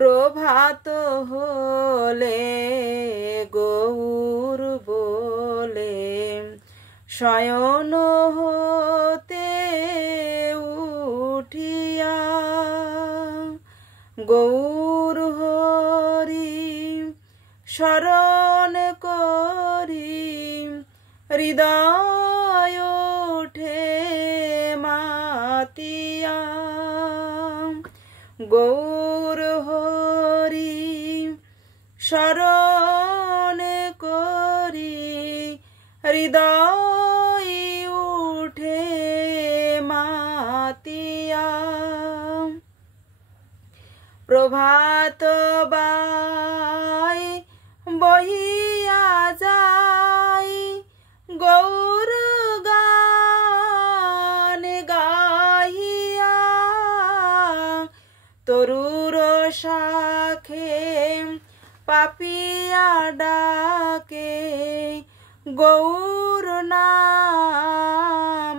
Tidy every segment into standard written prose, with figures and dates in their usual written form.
প্রভাত হলে গৌর বলে শয়ন হতে উঠিয়া গৌর হরি শরণ করি হৃদয় ওঠে মাতিয়া গৌর হরি শরণ করি হৃদয় উঠে মাতিয়া প্রভাত বাই বহিয়া যাই গৌর গান গাহিয়া তরুর শাখে পাপিয়া ডাকে গৌর নাম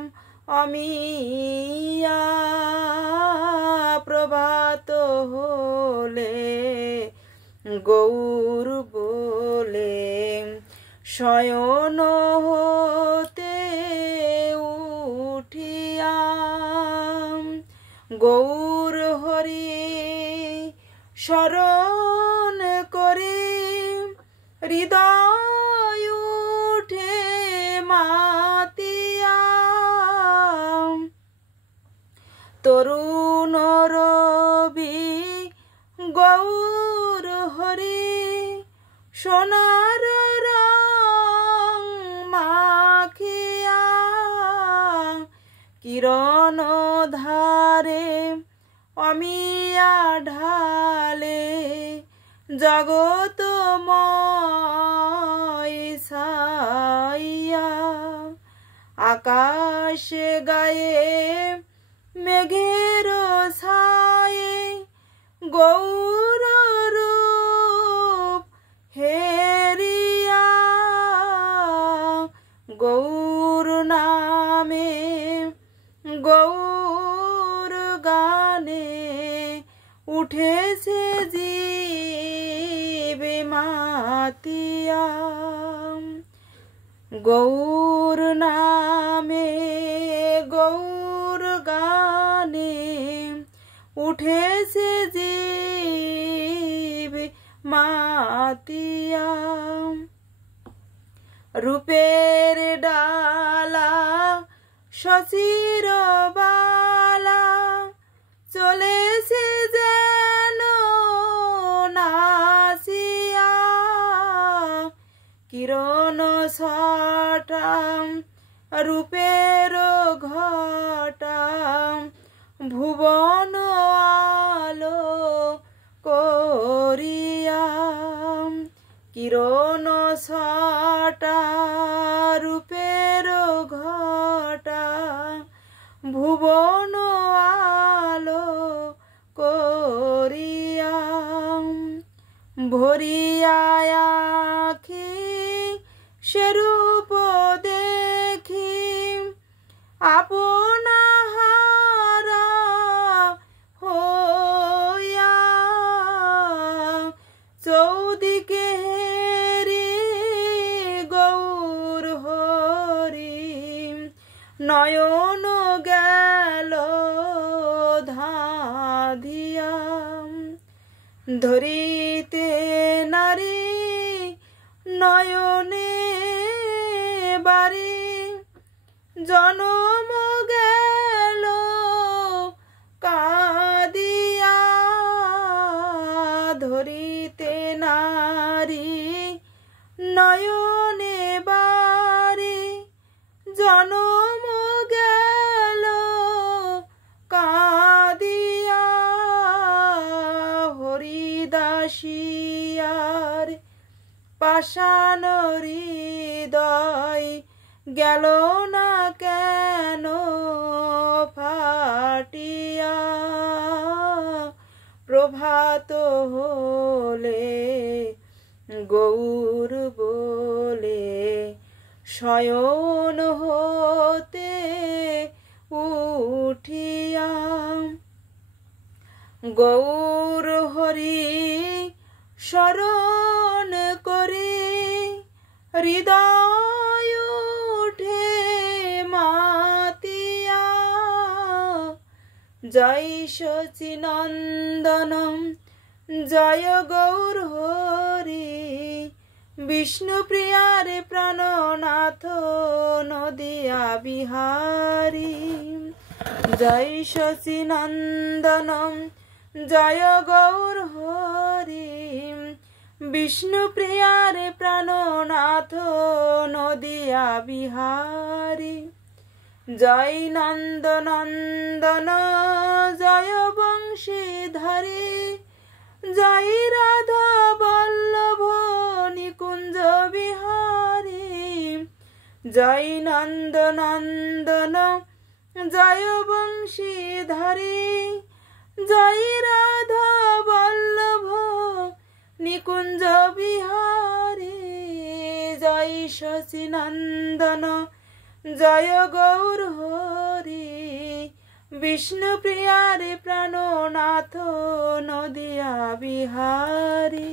অমিয়া প্রভাত হলে গৌর বলে শয়ন হতে উঠিয়া গৌর হরি শরণ করে হৃদয় উঠে মাতিয়া তরুণ রবি গৌর হরি সোনার রং মাখিয়া কিরণ ধারে অমিয়া ঢালে জগতময় ছাইয়া আকাশে গায়ে মেঘের ছায়ে গৌর রূপ হেরিয়া গৌর নামে গৌর গানে উঠেছে জীব মাতিয়া গৌর নামে গৌর গানে উঠেছে জীব মাতিয়া রূপের ডালা শশীর বালা চলেছে যেন নাচিয়া কিরণ ছটাম রূপের ঘটাম ভুবন আলো করিয়া কিরণ ছটা রূপের ঘটা ভুবন আলো করিয়া ভরিয়া আখি সেরূপ দেখি আপনা হারা হইয়া চৌদিকে হেরি গৌর হরি নয়ন গেল ধাধিয়া ধরিতে নারী নয়নে বাড়ি জনম গেল কাঁদিয়া ধরিতে নারী নয়নে বাড়ি জনম গেল কাঁদিয়া হরিদাসিয়ার পাষাণ হৃদয় গেল না কেন ফাটিয়া প্রভাত হলে গৌর বলে শয়ন হতে উঠিয়া গৌর হরি শরণ করে হৃদয় উঠে মাতিয়া। জয় সচিনন্দনম জয় গৌর হরি বিষ্ণুপ্রিয়ারে প্রাণনাথ নদিয়া বিহারী। জয় সচিনন্দনম জয় গৌর হরি বিষ্ণুপ্রিয়ারে প্রাণনাথ নদিয়া বিহারী। জয় নন্দনন্দন জয় বংশীধারী জয় রাধা বল্লভ নিকুঞ্জ বিহারী। জয় নন্দনন্দন জয় বংশীধারী জয় রাধা বল্লভ নিকুঞ্জ বিহারী। জয় সচিনন্দন জয় গৌর হরি বিষ্ণুপ্রিয়ারে প্রাণনাথ নদিয়া বিহারী।